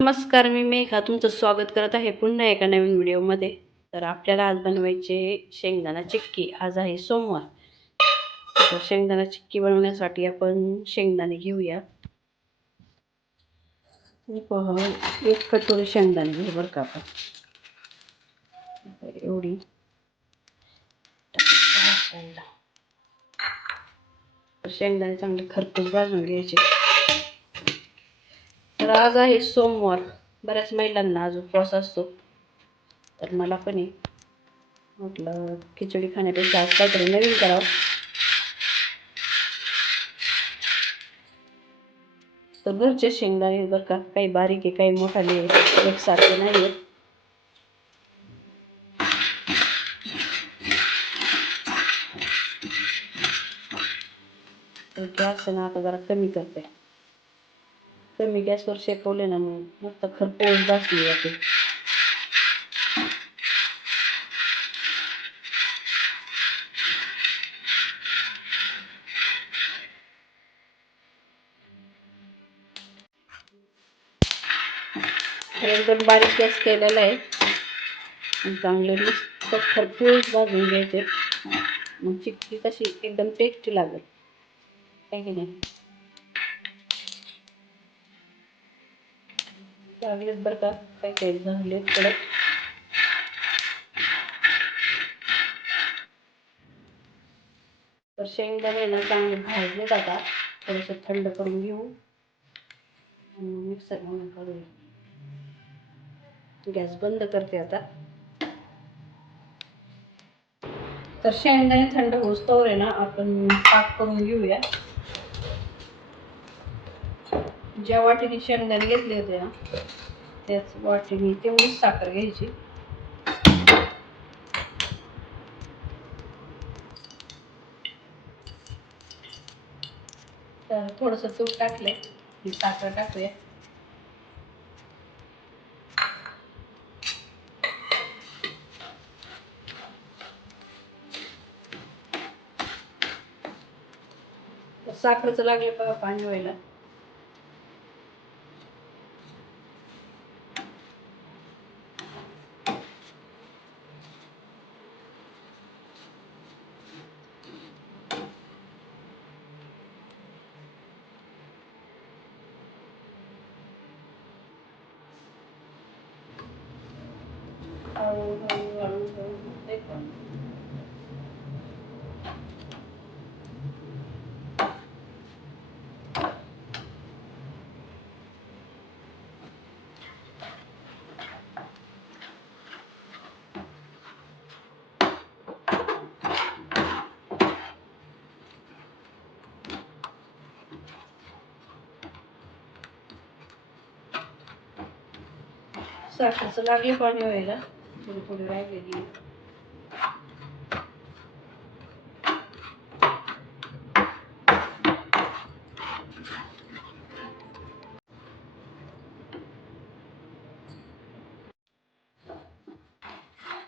नमस्कार, मी मेघा तुमचं स्वागत करत आहे पुन्हा एका नवीन व्हिडिओमध्ये. तर आपल्याला आज बनवायचे शेंगदाणा चिक्की. आज आहे सोमवार. तर शेंगदाणा चिक्की बनवण्यासाठी आपण शेंगदाणे घेऊया. एक कटोरी शेंगदाणे घेऊ बरं का आपण. एवढी शेंगदाणे चांगले खरपूस भाजून घ्यायचे. तर आज आहे सोमवार. बऱ्याच महिलांना आज उपवास असतो. तर मला पण म्हटलं खिचडी खाण्यापेक्षा आज काहीतरी नवीन करावं. तर घरचे शेंगदाणे बरं का, काही बारीक आहे काही मोठाले एकसारखे नाही आहेत. तर गॅस ना आता जरा कमी करते. कमी गॅसवर शेकवले ना मग मस्त खरपूस भाजली जाते. एकदम बारीक गॅस केलेला आहे. चांगले मस्त खरपूस भाजून घ्यायचे. मग चिक्की कशी एकदम टेस्टी लागेल काय की नाही. लागलेत बरं का, काही काही झालेत कडक. तर शेंगदाणे ना चांगले भाजलेत. आता थोडंसं थंड करून घेऊ आणि मिक्सर म्हणून काढूया. गॅस बंद करते आता. तर शेंगदाणे थंड होईस्तोवर आहे ना आपण पाक करून घेऊया. ज्या वाटीने शेंगदाणे घेतले होते ना त्याच वाटीने तेवढीच साखर घ्यायची. तर थोडंसं तूप टाकले की साखर टाकूया. साखरेचं लागले बघा पाणी व्हायला. साखरेचं लागले पाणी व्हायला. थोडी थोडी राहिलेली.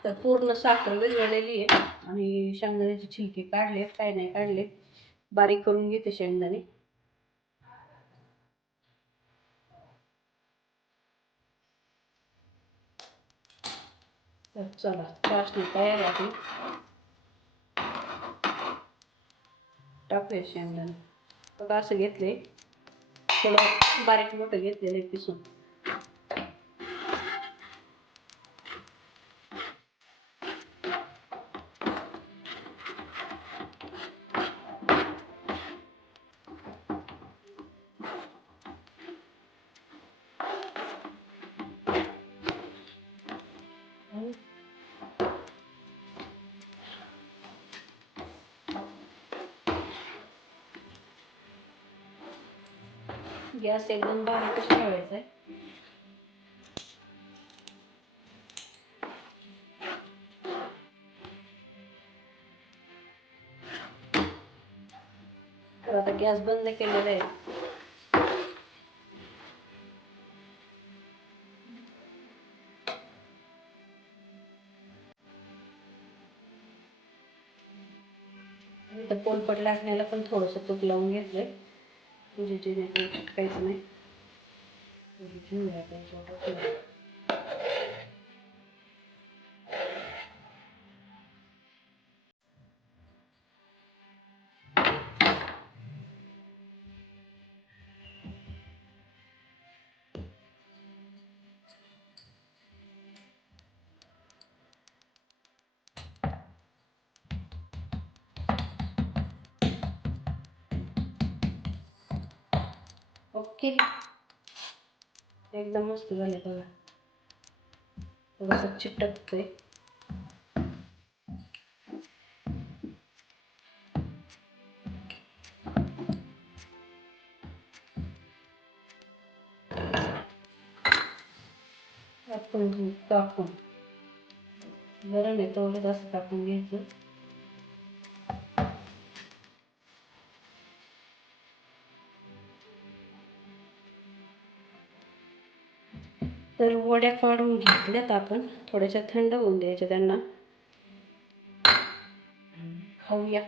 तर पूर्ण साखर विरघळलेली आहे आणि शेंगदाण्याचे छिलके काढले, काय नाही काढले. बारीक करून घेते शेंगदाणे. तर चला चाशणी तयार आहे. टाकूया शेंगदाणे. बघा असं घेतले, थोडं बारीक मोठं घेतलेलं आहे पिसून. गॅस एकदम बारीकच ठेवायचा आहे. तर आता गॅस बंद केलेला आहे. तर पोलपट लाटण्याला पण थोडंसं तूप लावून घेतलंय म्हणजे जेणेकरून काहीच नाही. ओके, एकदम मस्त झाले बघा. थोडंसं चिटकतंय. आपण टाकून गरम आहे तेवढं असं टाकून घ्यायचं. तर वड्या काढून घेतल्यात आपण, थोड्याशा थंड होऊन द्यायच्या त्यांना. खाऊया.